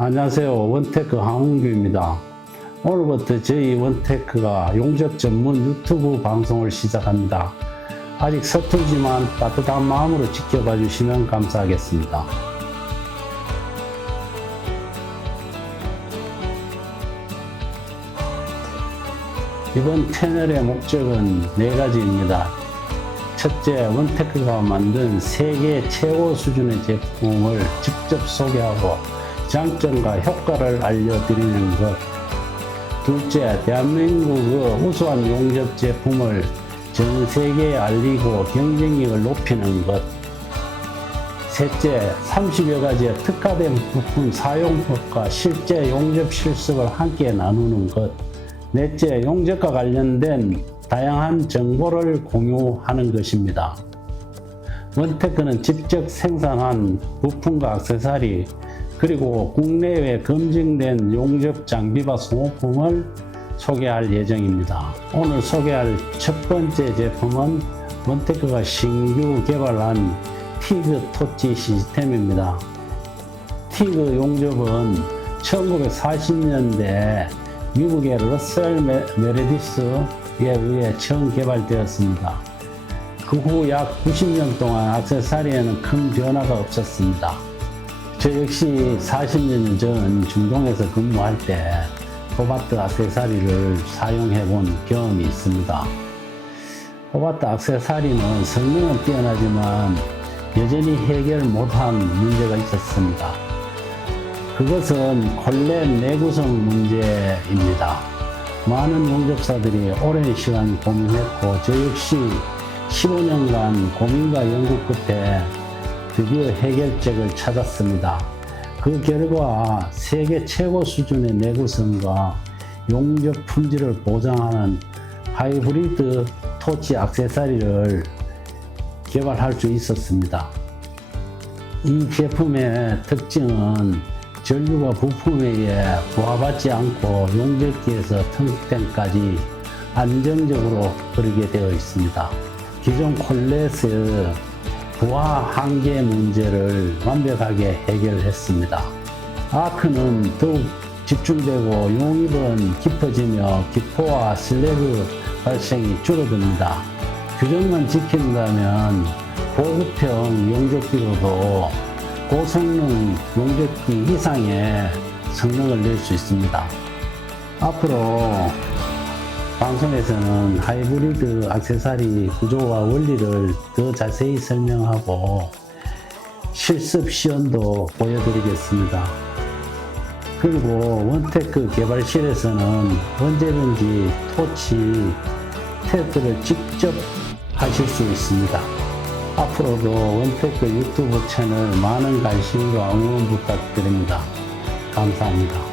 안녕하세요. 원테크 황홍규입니다. 오늘부터 저희 원테크가 용접 전문 유튜브 방송을 시작합니다. 아직 서툴지만 따뜻한 마음으로 지켜봐 주시면 감사하겠습니다. 이번 채널의 목적은 4가지입니다. 첫째, 원테크가 만든 세계 최고 수준의 제품을 직접 소개하고 장점과 효과를 알려드리는 것. 둘째, 대한민국의 우수한 용접 제품을 전 세계에 알리고 경쟁력을 높이는 것. 셋째, 30여 가지의 특화된 부품 사용법과 실제 용접 실습을 함께 나누는 것. 넷째, 용접과 관련된 다양한 정보를 공유하는 것입니다. 원테크는 직접 생산한 부품과 액세서리, 그리고 국내외 검증된 용접 장비와 소모품을 소개할 예정입니다. 오늘 소개할 첫 번째 제품은 원테크가 신규 개발한 티그 토치 시스템입니다. 티그 용접은 1940년대 미국의 러셀 메르디스에 의해 처음 개발되었습니다. 그 후 약 90년 동안 액세서리에는 큰 변화가 없었습니다. 저 역시 40년 전 중동에서 근무할 때 호바트 액세서리를 사용해 본 경험이 있습니다. 호바트 액세서리는 성능은 뛰어나지만 여전히 해결 못한 문제가 있었습니다. 그것은 콜렛 내구성 문제입니다. 많은 용접사들이 오랜 시간 고민했고 저 역시 15년간 고민과 연구 끝에 드디어 해결책을 찾았습니다. 그 결과 세계 최고 수준의 내구성과 용접 품질을 보장하는 하이브리드 토치 액세서리를 개발할 수 있었습니다. 이 제품의 특징은 전류가 부품에 의해 부하받지 않고 용접기에서 텅텐까지 안정적으로 흐르게 되어 있습니다. 기존 콜렛의 부하 한계 문제를 완벽하게 해결했습니다. 아크는 더욱 집중되고 용입은 깊어지며 기포와 슬래그 발생이 줄어듭니다. 규정만 지킨다면 고급형 용접기로도 고성능 용접기 이상의 성능을 낼 수 있습니다. 앞으로 방송에서는 하이브리드 액세서리 구조와 원리를 더 자세히 설명하고 실습 시연도 보여드리겠습니다. 그리고 원테크 개발실에서는 언제든지 토치 테스트를 직접 하실 수 있습니다. 앞으로도 원테크 유튜브 채널 많은 관심과 응원 부탁드립니다. 감사합니다.